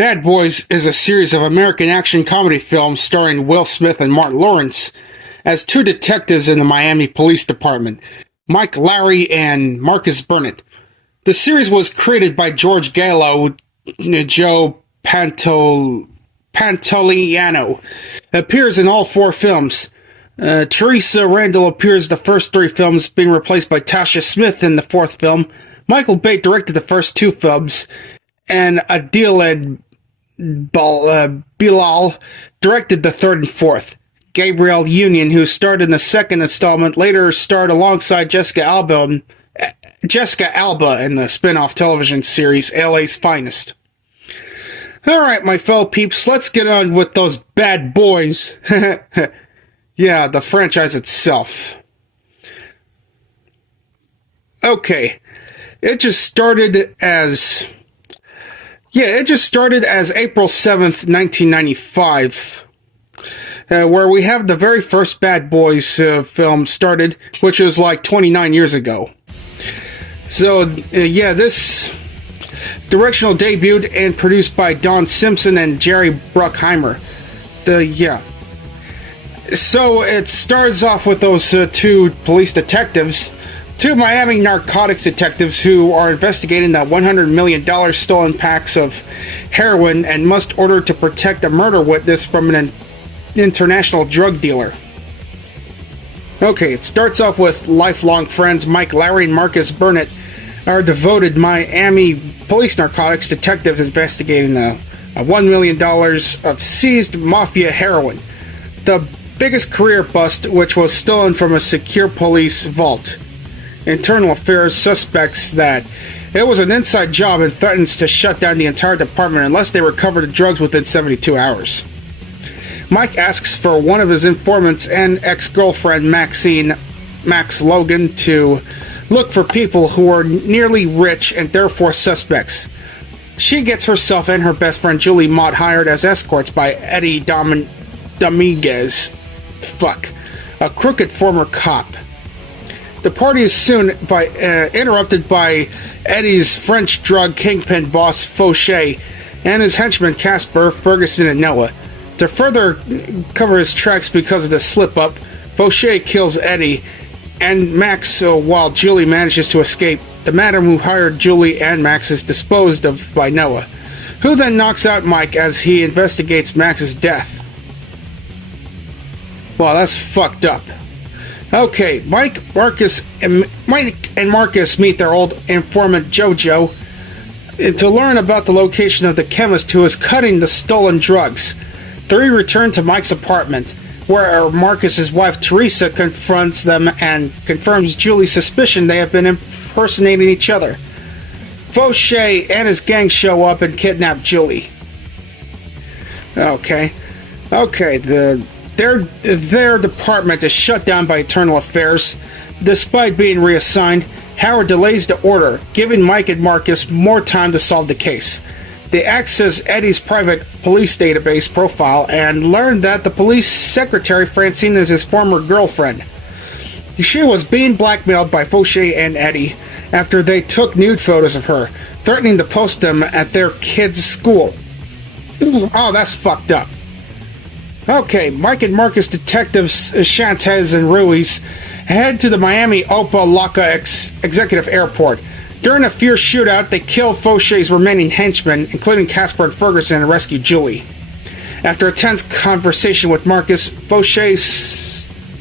Bad Boys is a series of American action comedy films starring Will Smith and Martin Lawrence as two detectives in the Miami Police Department, Mike Lowry and Marcus Burnett. The series was created by George Gallo, Joe Pantoliano. Appears in all four films. Teresa Randall appears in the first three films, being replaced by Tasha Smith in the fourth film. Michael Bay directed the first two films, and Adil and Bilal directed the third and fourth. Gabrielle Union, who starred in the second installment, later starred alongside Jessica Alba in the spin-off television series LA's Finest. Alright, my fellow peeps, let's get on with those bad boys. Yeah, the franchise itself. Okay, it just started as April 7th, 1995, where we have the very first Bad Boys film started, which was like 29 years ago. So, this directional debuted and produced by Don Simpson and Jerry Bruckheimer. So it starts off with those two police detectives, two Miami narcotics detectives who are investigating the $100 million stolen packs of heroin and must order to protect a murder witness from an international drug dealer. Okay, it starts off with lifelong friends Mike Lowry and Marcus Burnett are devoted Miami police narcotics detectives investigating $1 million of seized mafia heroin. The biggest career bust, which was stolen from a secure police vault. Internal Affairs suspects that it was an inside job and threatens to shut down the entire department unless they recover the drugs within 72 hours. Mike asks for one of his informants and ex-girlfriend Max Logan to look for people who are nearly rich and therefore suspects. She gets herself and her best friend Julie Mott hired as escorts by Eddie Dominguez. A crooked former cop. The party is soon interrupted by Eddie's French drug kingpin boss Fauché and his henchmen Casper, Ferguson, and Noah. To further cover his tracks because of the slip-up, Fauché kills Eddie and Max while Julie manages to escape. The madam who hired Julie and Max is disposed of by Noah, who then knocks out Mike as he investigates Max's death. Well, that's fucked up. Okay, Mike and Marcus meet their old informant Jojo to learn about the location of the chemist who is cutting the stolen drugs. The three return to Mike's apartment, where Marcus's wife Teresa confronts them and confirms Julie's suspicion they have been impersonating each other. Fauché and his gang show up and kidnap Julie. Okay, Their department is shut down by Internal Affairs. Despite being reassigned, Howard delays the order, giving Mike and Marcus more time to solve the case. They access Eddie's private police database profile and learn that the police secretary Francine is his former girlfriend. She was being blackmailed by Fauché and Eddie after they took nude photos of her, threatening to post them at their kids' school. Oh, that's fucked up. Okay, Mike and Marcus detectives Shantez and Ruiz head to the Miami Opa Locka Executive Airport. During a fierce shootout, they kill Fauché's remaining henchmen, including Casper and Ferguson, and rescue Julie. After a tense conversation with Marcus, Fauché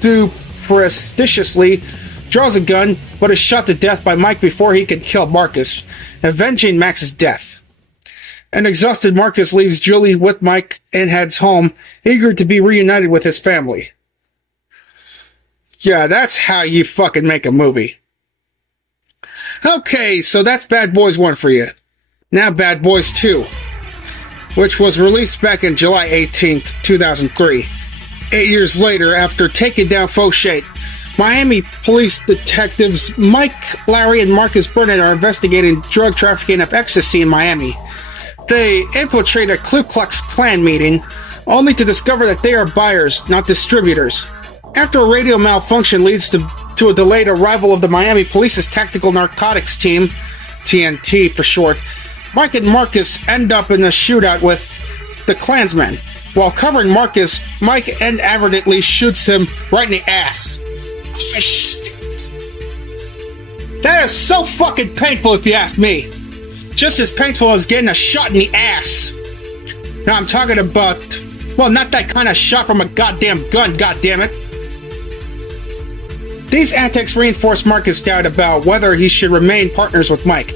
superstitiously draws a gun, but is shot to death by Mike before he can kill Marcus, avenging Max's death. An exhausted Marcus leaves Julie with Mike and heads home, eager to be reunited with his family. Yeah, that's how you fucking make a movie. Okay, so that's Bad Boys 1 for you. Now Bad Boys 2, which was released back in July 18th, 2003. 8 years later, after taking down Fauché, Miami police detectives Mike Lowry and Marcus Burnett are investigating drug trafficking of ecstasy in Miami. They infiltrate a Ku Klux Klan meeting, only to discover that they are buyers, not distributors. After a radio malfunction leads to a delayed arrival of the Miami Police's Tactical Narcotics Team, TNT for short, Mike and Marcus end up in a shootout with the Klansmen. While covering Marcus, Mike inadvertently shoots him right in the ass. Oh, shit. That is so fucking painful if you ask me. Just as painful as getting a shot in the ass. Now I'm talking about, well, not that kind of shot from a goddamn gun, goddammit. These antics reinforce Marcus' doubt about whether he should remain partners with Mike,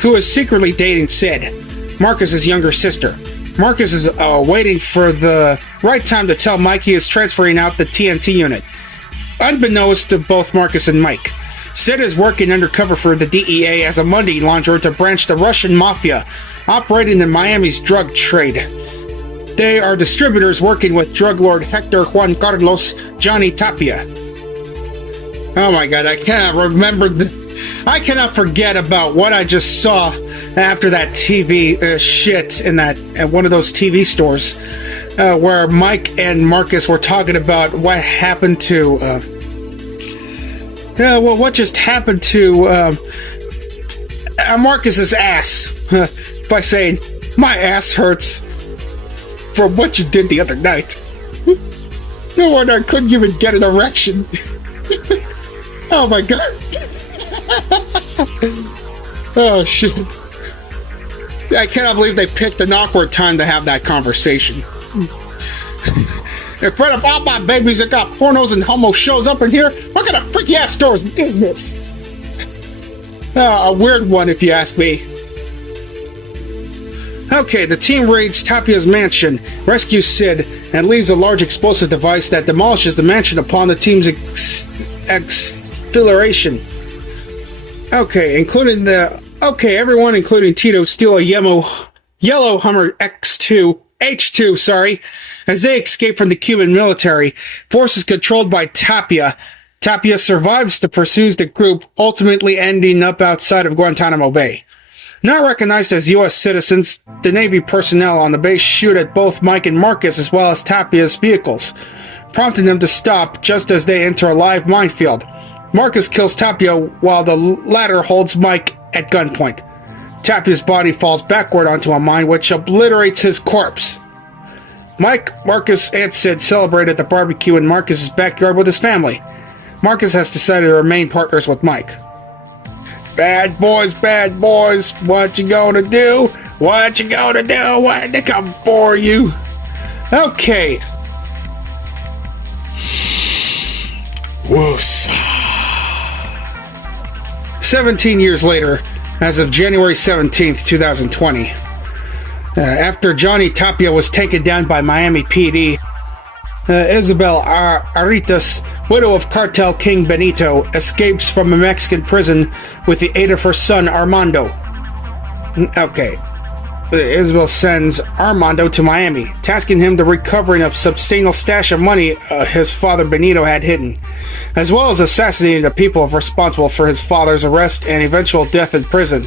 who is secretly dating Sid, Marcus' younger sister. Marcus is waiting for the right time to tell Mike he is transferring out the TNT unit. Unbeknownst to both Marcus and Mike, Sid is working undercover for the DEA as a money launderer to branch the Russian mafia, operating in Miami's drug trade. They are distributors working with drug lord Hector Juan Carlos Johnny Tapia. Oh my god, I cannot remember I cannot forget about what I just saw after that TV shit in one of those TV stores where Mike and Marcus were talking about what happened to what just happened to Marcus's ass by saying, "My ass hurts from what you did the other night." No wonder I couldn't even get an erection. Oh my god. Oh shit. I cannot believe they picked an awkward time to have that conversation. In front of all my babies that got pornos and homo shows up in here, what kind of freaky ass stores is this? A weird one if you ask me. Okay, the team raids Tapia's mansion, rescues Sid, and leaves a large explosive device that demolishes the mansion upon the team's acceleration. Everyone, including Tito, steal a yellow Hummer H2, as they escape from the Cuban military, forces controlled by Tapia. Tapia survives to pursue the group, ultimately ending up outside of Guantanamo Bay. Not recognized as U.S. citizens, the Navy personnel on the base shoot at both Mike and Marcus as well as Tapia's vehicles, prompting them to stop just as they enter a live minefield. Marcus kills Tapia while the latter holds Mike at gunpoint. Tapia's body falls backward onto a mine which obliterates his corpse. Mike, Marcus, and Sid celebrate at the barbecue in Marcus's backyard with his family. Marcus has decided to remain partners with Mike. Bad boys, what you gonna do? What you gonna do when they come for you? Okay. Woosa. 17 years later, as of January 17th, 2020, after Johnny Tapia was taken down by Miami PD, Isabel Aritas, widow of cartel king Benito, escapes from a Mexican prison with the aid of her son Armando. Okay. Isabel sends Armando to Miami, tasking him to recovering a substantial stash of money his father Benito had hidden, as well as assassinating the people responsible for his father's arrest and eventual death in prison.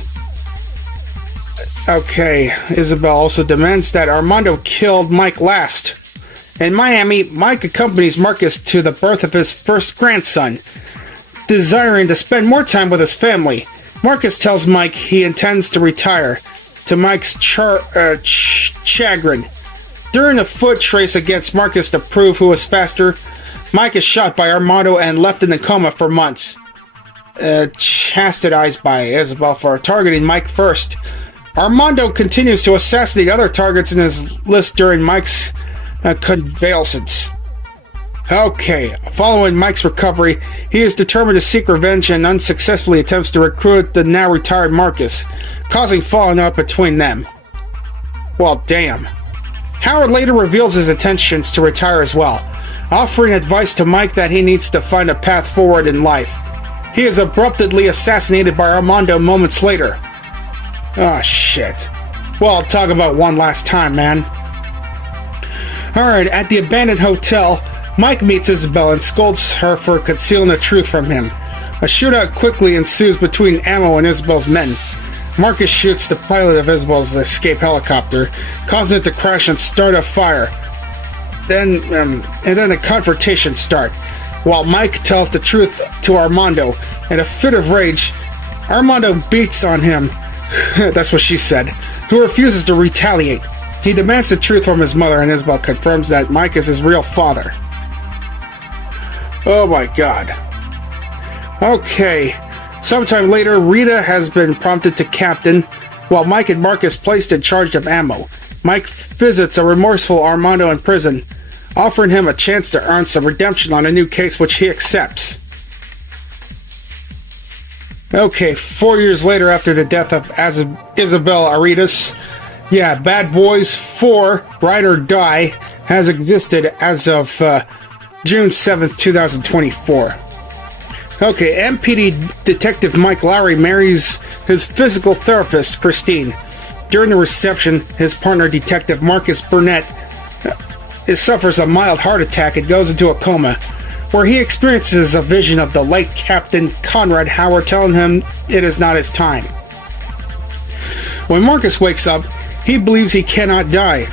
Okay, Isabel also demands that Armando killed Mike last. In Miami, Mike accompanies Marcus to the birth of his first grandson, desiring to spend more time with his family. Marcus tells Mike he intends to retire, to Mike's chagrin. During a foot race against Marcus to prove who was faster, Mike is shot by Armando and left in a coma for months. Chastised by Isabel for targeting Mike first, Armando continues to assassinate other targets in his list during Mike's convalescence. Okay, following Mike's recovery, he is determined to seek revenge and unsuccessfully attempts to recruit the now retired Marcus, causing falling out between them. Well, damn. Howard later reveals his intentions to retire as well, offering advice to Mike that he needs to find a path forward in life. He is abruptly assassinated by Armando moments later. Oh, shit. Well, I'll talk about one last time, man. Alright, at the abandoned hotel, Mike meets Isabel and scolds her for concealing the truth from him. A shootout quickly ensues between Ammo and Isabel's men. Marcus shoots the pilot of Isabel's escape helicopter, causing it to crash and start a fire. Then the confrontation starts, while Mike tells the truth to Armando. In a fit of rage, Armando beats on him, That's what she said, who refuses to retaliate. He demands the truth from his mother, and Isabel confirms that Mike is his real father. Oh my god. Okay. Sometime later, Rita has been promoted to captain, while Mike and Marcus placed in charge of ammo. Mike visits a remorseful Armando in prison, offering him a chance to earn some redemption on a new case, which he accepts. Okay, 4 years later, after the death of Isabel Aritas, yeah, Bad Boys 4, Ride or Die, has existed as of June 7th, 2024. Okay, MPD Detective Mike Lowry marries his physical therapist, Christine. During the reception, his partner, Detective Marcus Burnett, suffers a mild heart attack and goes into a coma, where he experiences a vision of the late Captain Conrad Howard telling him it is not his time. When Marcus wakes up, he believes he cannot die.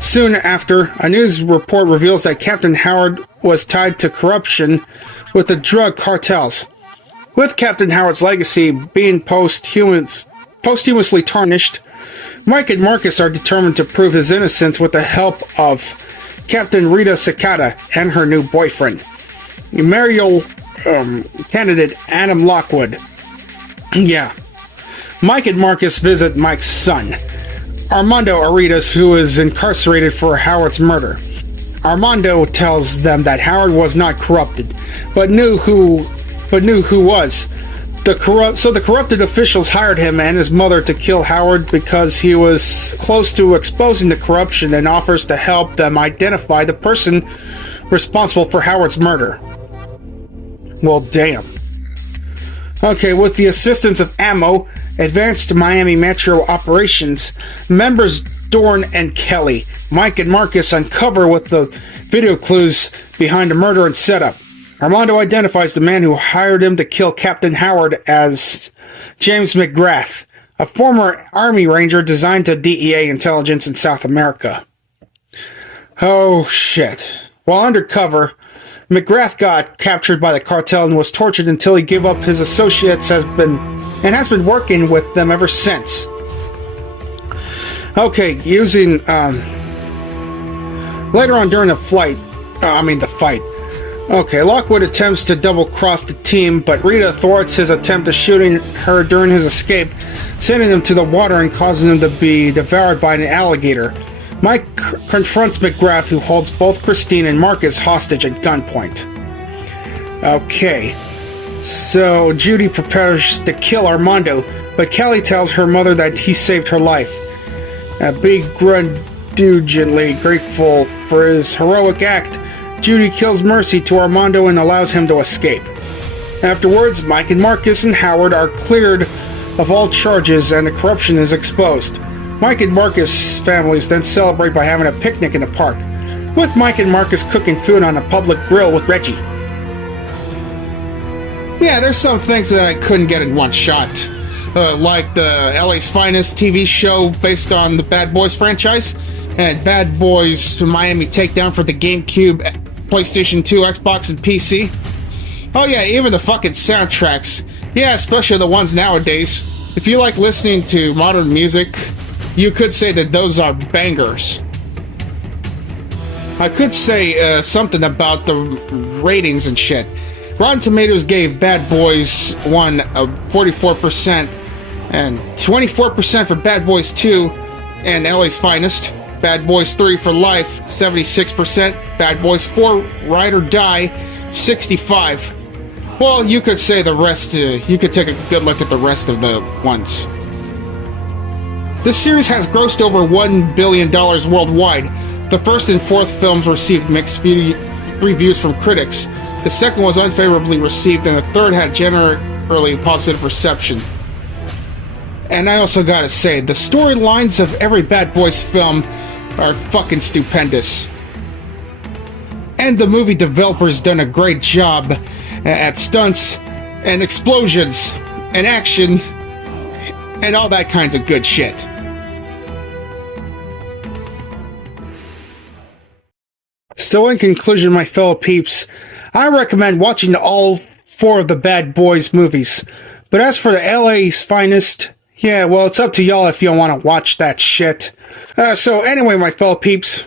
Soon after, a news report reveals that Captain Howard was tied to corruption with the drug cartels. With Captain Howard's legacy being posthumously tarnished, Mike and Marcus are determined to prove his innocence with the help of Captain Rita Cicada and her new boyfriend, mayoral candidate Adam Lockwood. Yeah. Mike and Marcus visit Mike's son, Armando Aritas, who is incarcerated for Howard's murder. Armando tells them that Howard was not corrupted, but knew who was. The corrupted officials hired him and his mother to kill Howard because he was close to exposing the corruption, and offers to help them identify the person responsible for Howard's murder. Well, damn. Okay, with the assistance of Ammo, Advanced Miami Metro Operations, members Dorn and Kelly, Mike and Marcus uncover with the video clues behind the murder and setup. Armando identifies the man who hired him to kill Captain Howard as James McGrath, a former Army Ranger designed to DEA intelligence in South America. Oh shit. While undercover, McGrath got captured by the cartel and was tortured until he gave up his associates has been working with them ever since. Okay, using later on during the fight. Okay, Lockwood attempts to double-cross the team, but Rita thwarts his attempt of shooting her during his escape, sending him to the water and causing him to be devoured by an alligator. Mike confronts McGrath, who holds both Christine and Marcus hostage at gunpoint. Okay, so Judy prepares to kill Armando, but Kelly tells her mother that he saved her life. Begrudgingly grateful for his heroic act, Judy kills Mercy to Armando and allows him to escape. Afterwards, Mike and Marcus and Howard are cleared of all charges and the corruption is exposed. Mike and Marcus' families then celebrate by having a picnic in the park, with Mike and Marcus cooking food on a public grill with Reggie. Yeah, there's some things that I couldn't get in one shot. Like the LA's Finest TV show based on the Bad Boys franchise, and Bad Boys Miami Takedown for the GameCube, PlayStation 2, Xbox, and PC. Oh yeah, even the fucking soundtracks. Yeah, especially the ones nowadays. If you like listening to modern music, you could say that those are bangers. I could say something about the ratings and shit. Rotten Tomatoes gave Bad Boys 1 a 44%, and 24% for Bad Boys 2 and LA's Finest. Bad Boys 3 for Life, 76%. Bad Boys 4, Ride or Die, 65%. Well, you could say the rest, you could take a good look at the rest of the ones. This series has grossed over $1 billion worldwide. The first and fourth films received mixed reviews from critics. The second was unfavorably received, and the third had generally positive reception. And I also gotta say, the storylines of every Bad Boys film are fucking stupendous. And the movie developers done a great job at stunts and explosions and action and all that kinds of good shit. So in conclusion, my fellow peeps, I recommend watching all 4 of the Bad Boys movies. But as for the LA's Finest, Yeah, well, it's up to y'all if you want to watch that shit. So anyway, my fellow peeps,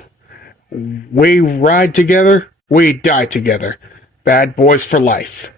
we ride together, we die together. Bad boys for life.